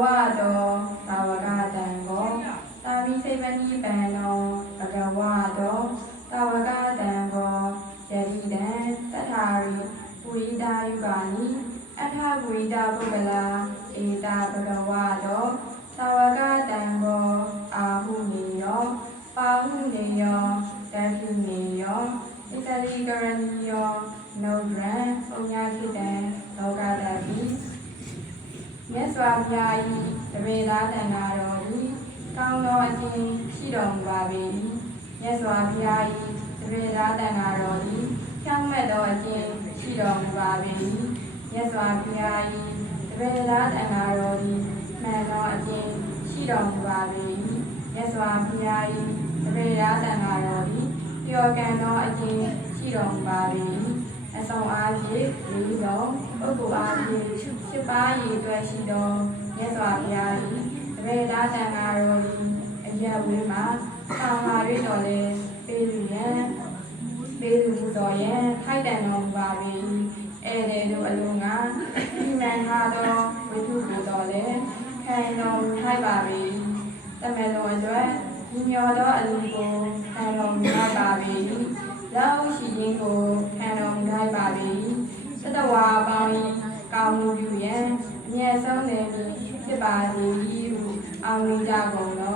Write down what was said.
ဝတောသဝကတံကိုသာမိစေပတိပန္နောဘဂဝတောသဝကတံကိုယတိတံသထာရိပုရိတာယုပါနိအထပုရိတာပုဂ္ဂလာဧတာဘဂဝတောသဝကတံကိုအာဟုနေယောပါဟုနေယောတတိနေယောဣတရိကရဏီယောနောရံပုညကိတံ စွာဘုရား၏တရေသားတန်ဃာတော်သည်ကောင်းသောအခြင်းရှိတော်မူပါပေ၏မြတ်စွာဘုရား၏တရေသားတန်ဃာတော်သည်ဖြောင့်မတ်သောအခြင်းရှိတော်မူပါပေ၏မြတ်စွာဘုရား၏တရေသားတန်ဃာတော်သည်မှန်သောအခြင်းရှိတော်မူပါပေ၏မြတ်စွာဘုရား၏တရေသားတန်ဃာတော်သည်ပျော်ကံသောအခြင်းရှိတော်မူပါပေ၏အဆောင်အားဖြင့်လေးဆုံးပုဂ္ဂိုလ်အား ဖြင့်ဖြစ်ပါရည်အတွက်ရှိသောမြတ်စွာဘုရား၏တရေသားတန်ဃာတော်သည်အရဝေးမှာဆောင်လာ၍တော်လဲပေးလူရန်ပေးလူမှုတော်ရန်ထိုက်တန်တော်မူပါပေ၏ဧည့်သည်တို့အလုံးကဒီမှန်ထားသောဝိထုကိုတော်လဲခံတော်မူထိုက်ပါပေ၏တမန်တော်အတွက်ညီညောသောအလူကိုခံတော်မူထိုက်ပါပေ၏လောက်ရှိခြင်းကိုခံတော်မူထိုက်ပါပေ၏သတ္တဝါပေါင်း၏ ကောင်းမှုပြုရန်အမြတ်ဆုံးနေမည်ဖြစ်ပါစေ၏ဟုအောင်မြင်ကြကုန်သောသာ